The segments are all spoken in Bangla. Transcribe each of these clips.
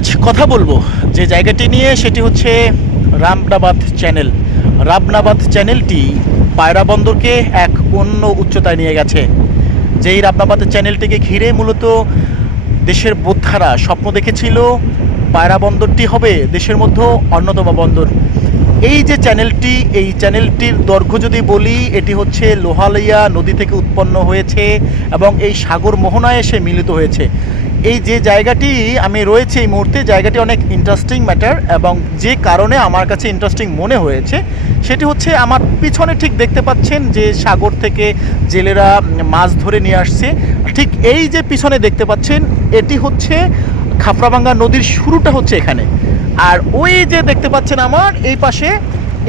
আজ কথা বলব। যে জায়গাটি নিয়ে সেটি হচ্ছে রামনাবাদ চ্যানেল। রামনাবাদ চ্যানেলটি পায়রা বন্দরকে এক অন্য উচ্চতায় নিয়ে গেছে। যেই রামনাবাদ চ্যানেলটিকে ঘিরে মূলত দেশের বোদ্ধারা স্বপ্ন দেখেছিল, পায়রা বন্দরটি হবে দেশের মধ্যে অন্যতম বন্দর। এই যে চ্যানেলটি, এই চ্যানেলটির দৈর্ঘ্য যদি বলি, এটি হচ্ছে লোহালইয়া নদী থেকে উৎপন্ন হয়েছে এবং এই সাগর মোহনায় এসে মিলিত হয়েছে। এই যে জায়গাটি আমি রয়েছে এই মুহূর্তে, জায়গাটি অনেক ইন্টারেস্টিং ম্যাটার এবং যে কারণে আমার কাছে ইন্টারেস্টিং মনে হয়েছে, সেটি হচ্ছে আমার পিছনে ঠিক দেখতে পাচ্ছেন যে সাগর থেকে জেলেরা মাছ ধরে নিয়ে আসছে। ঠিক এই যে পিছনে দেখতে পাচ্ছেন, এটি হচ্ছে খাপড়াভাঙ্গা নদীর শুরুটা হচ্ছে এখানে। আর ওই যে দেখতে পাচ্ছেন আমার, এই পাশে,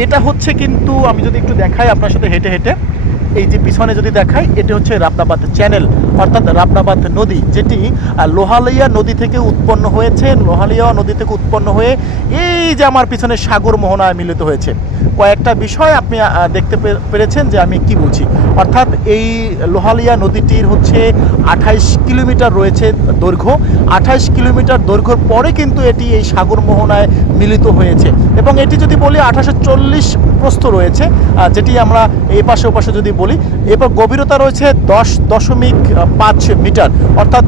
এটা হচ্ছে কিন্তু, আমি যদি একটু দেখাই আপনার সাথে হেঁটে হেঁটে। এই যে পিছনে যদি দেখাই, এটি হচ্ছে রাবনাবাদ চ্যানেল, অর্থাৎ রাবনাবাদ নদী, যেটি লোহালিয়া নদী থেকে উৎপন্ন হয়েছে। লোহালিয়া নদী থেকে উৎপন্ন হয়ে এই যে আমার পিছনে সাগর মোহনায় মিলিত হয়েছে। কয়েকটা বিষয় আপনি দেখতে পেরেছেন যে আমি কি বলছি। অর্থাৎ এই লোহালিয়া নদীটির হচ্ছে আঠাইশ কিলোমিটার রয়েছে দৈর্ঘ্য। আঠাইশ কিলোমিটার দৈর্ঘ্যর পরে কিন্তু এটি এই সাগর মোহনায় মিলিত হয়েছে। এবং এটি যদি বলি আঠাশো চল্লিশ প্রস্থ রয়েছে যেটি আমরা এই পাশে ওপাশে যদি বলি, এরপর গভীরতা রয়েছে দশ দশমিক পাঁচ মিটার। অর্থাৎ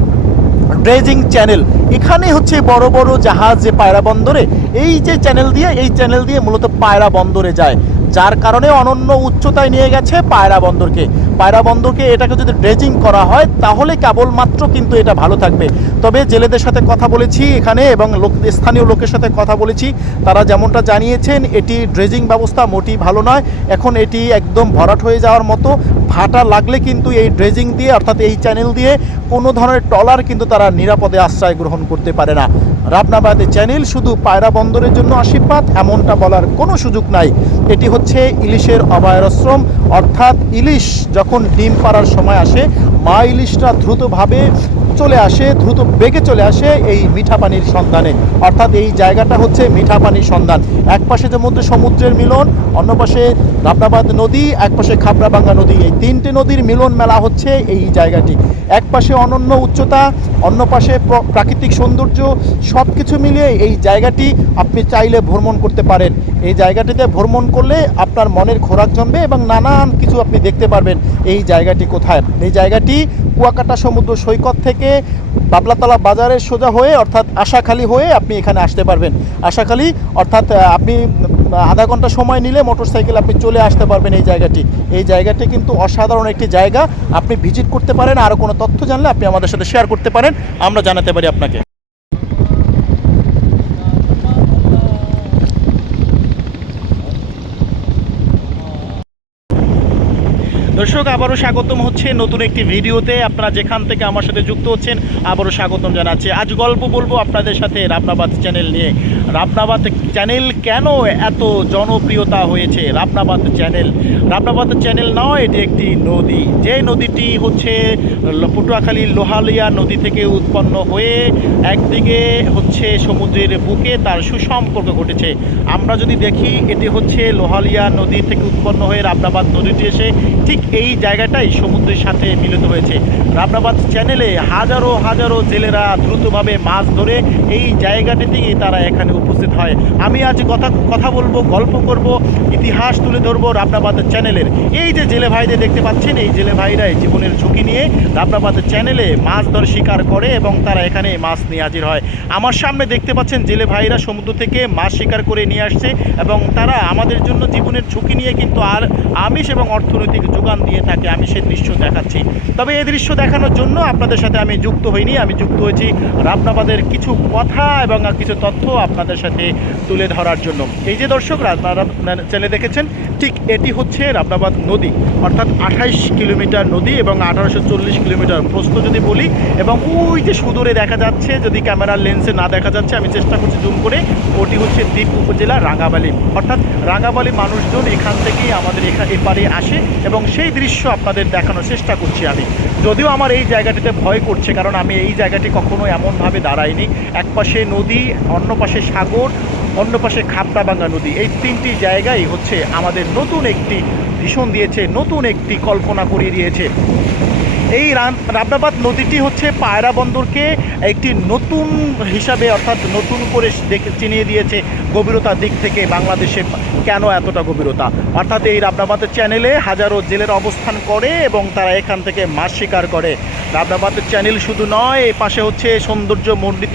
ড্রেজিং চ্যানেল। এখানে হচ্ছে বড় বড় জাহাজ যে পায়রা বন্দরে, এই যে চ্যানেল দিয়ে, এই চ্যানেল দিয়ে মূলত পায়রা বন্দরে যায়। যার কারণে অনন্য উচ্চতায় নিয়ে গেছে পায়রা বন্দরকে। পায়রা বন্ধকে এটাকে যদি ড্রেজিং করা হয়, তাহলে কেবলমাত্র কিন্তু এটা ভালো থাকবে। তবে জেলেদের সাথে কথা বলেছি এখানে এবং লোক, স্থানীয় লোকের সাথে কথা বলেছি। তারা যেমনটা জানিয়েছেন, এটি ড্রেজিং ব্যবস্থা মোটেই ভালো নয়। এখন এটি একদম ভরাট হয়ে যাওয়ার মতো। ভাটা লাগলে কিন্তু এই ড্রেজিং দিয়ে, অর্থাৎ এই চ্যানেল দিয়ে কোনো ধরনের টলার কিন্তু তারা নিরাপদে আশ্রয় গ্রহণ করতে পারে না। রাবনাবাদে চ্যানেল শুধু পায়রা বন্দরের জন্য আশীর্বাদ, এমনটা বলার কোনো সুযোগ নাই। এটি হচ্ছে ইলিশের অভয়াশ্রম অর্থাৎ ইলিশ যখন ডিম পাড়ার সময় আসে মা ইলিশটা দ্রুতভাবে চলে আসে, দ্রুত বেগে চলে আসে এই মিঠা পানির সন্ধানে। অর্থাৎ এই জায়গাটা হচ্ছে মিঠা পানির সন্ধান। এক পাশে যে মধ্যে সমুদ্রের মিলন, অন্য পাশে রাবনাবাদ নদী, এক পাশে খাপড়াবাঙ্গা নদী। এই তিনটে নদীর মিলন মেলা হচ্ছে এই জায়গাটি। এক পাশে অনন্য উচ্চতা, অন্য পাশে প্র- প্রাকৃতিক সৌন্দর্য সব কিছু মিলিয়ে এই জায়গাটি আপনি চাইলে ভ্রমণ করতে পারেন। এই জায়গাটিতে ভ্রমণ করলে আপনার মনের খোরাক জমবে এবং নানান কিছু আপনি দেখতে পারবেন এই জায়গাটি কোথায়। এই জায়গাটি কুয়াকাটা সমুদ্র সৈকত থেকে বাবলাতলা বাজারের সোজা হয়ে অর্থাৎ আশাখালি হয়ে আপনি এখানে আসতে পারবেন। আশাখালী, অর্থাৎ আপনি আধা ঘণ্টা সময় নিলে মোটরসাইকেল আপনি চলে আসতে পারবেন এই জায়গাটি। এই জায়গাটি কিন্তু অসাধারণ একটি জায়গা। আপনি ভিজিট করতে পারেন আরও কোনো তথ্য জানলে আপনি আমাদের সাথে শেয়ার করতে পারেন। আমরা জানাতে পারি আপনাকে। দর্শক, আবারও স্বাগতম হচ্ছে নতুন একটি ভিডিওতে। আপনারা যেখান থেকে আমার সাথে যুক্ত হচ্ছেন, আবারও স্বাগতম জানাচ্ছি। আজ গল্প বলব আপনাদের সাথে রাবনাবাদ চ্যানেল নিয়ে। রাবনাবাদ চ্যানেল কেন এত জনপ্রিয়তা হয়েছে? রাবনাবাদ চ্যানেল রাবনাবাদ চ্যানেল নয়, এটি একটি নদী। যে নদীটি হচ্ছে পটুয়াখালীর লোহালিয়া নদী থেকে উৎপন্ন হয়ে একদিকে হচ্ছে সমুদ্রের বুকে তার সুসম্পর্ক ঘটেছে। আমরা যদি দেখি, এটি হচ্ছে লোহালিয়া নদী থেকে উৎপন্ন হয়ে রাবনাবাদ নদীতে এসে ঠিক এই জায়গাটাই সমুদ্রের সাথে মিলিত হয়েছে। রাবনাবাদ চ্যানেলে হাজারো হাজারো জেলেরা দ্রুতভাবে মাছ ধরে এই জায়গাটি থেকেই তারা এখানে উপস্থিত হয়। আমি আজ কথা কথা বলব, গল্প করব, ইতিহাস তুলে ধরবো রাবনাবাদ চ্যানেলের। এই যে জেলে ভাইদের দেখতে পাচ্ছেন, এই জেলে ভাইরাই জীবনের ঝুঁকি নিয়ে রাবনাবাদ চ্যানেলে মাছ ধর শিকার করে এবং তারা এখানে মাছ নিয়ে হাজির হয়। আমার সামনে দেখতে পাচ্ছেন জেলে ভাইরা সমুদ্র থেকে মাছ শিকার করে নিয়ে আসছে এবং তারা আমাদের জন্য জীবনের ঝুঁকি নিয়ে কিন্তু আর আমিষ এবং অর্থনৈতিক যোগান দিয়ে থাকে আমি সেই দৃশ্য দেখাচ্ছি। তবে এই দৃশ্য দেখানোর জন্য আপনাদের সাথে আমি যুক্ত হইনি। আমি যুক্ত হয়েছি রাবনাবাদের কিছু কথা এবং কিছু তথ্য আপনাদের সাথে তুলে ধরার জন্য। এই যে দর্শকরা আপনারা চ্যানেলে দেখেছেন ঠিক এটি হচ্ছে রাবনাবাদ নদী, অর্থাৎ আঠাইশ কিলোমিটার নদী এবং আঠারোশো চল্লিশ কিলোমিটার প্রস্থ যদি বলি, এবং ওই যে সুদূরে দেখা যাচ্ছে, যদি ক্যামেরার লেন্সে না দেখা যাচ্ছে, আমি চেষ্টা করছি জুম করে, ওটি হচ্ছে দ্বীপ উপজেলা রাঙ্গাবালি অর্থাৎ রাঙ্গাবালি মানুষজন এখান থেকেই আমাদের এখা এপারে আসে, এবং সেই দৃশ্য আপনাদের দেখানোর চেষ্টা করছি আমি। যদিও আমার এই জায়গাটিতে ভয় করছে, কারণ আমি এই জায়গাটি কখনো এমনভাবে দাঁড়াইনি। এক পাশে নদী, অন্য পাশে সাগর, অন্য পাশে খাপড়াবাঙ্গা নদী। এই তিনটি জায়গায় হচ্ছে আমাদের নতুন একটি ভীষণ দিয়েছে, নতুন একটি কল্পনা করিয়ে দিয়েছে। এই রামনাবাদ নদীটি হচ্ছে পায়রা বন্দরকে একটি নতুন হিসাবে অর্থাৎ নতুন করে দেখে, চিনিয়ে দিয়েছে গভীরতার দিক থেকে বাংলাদেশে কেন এতটা গভীরতা। অর্থাৎ এই রামনাবাদের চ্যানেলে হাজারো জেলের অবস্থান করে এবং তারা এখান থেকে মাছ শিকার করে। রামনাবাদের চ্যানেল শুধু নয় এই পাশে হচ্ছে সৌন্দর্য মণ্ডিত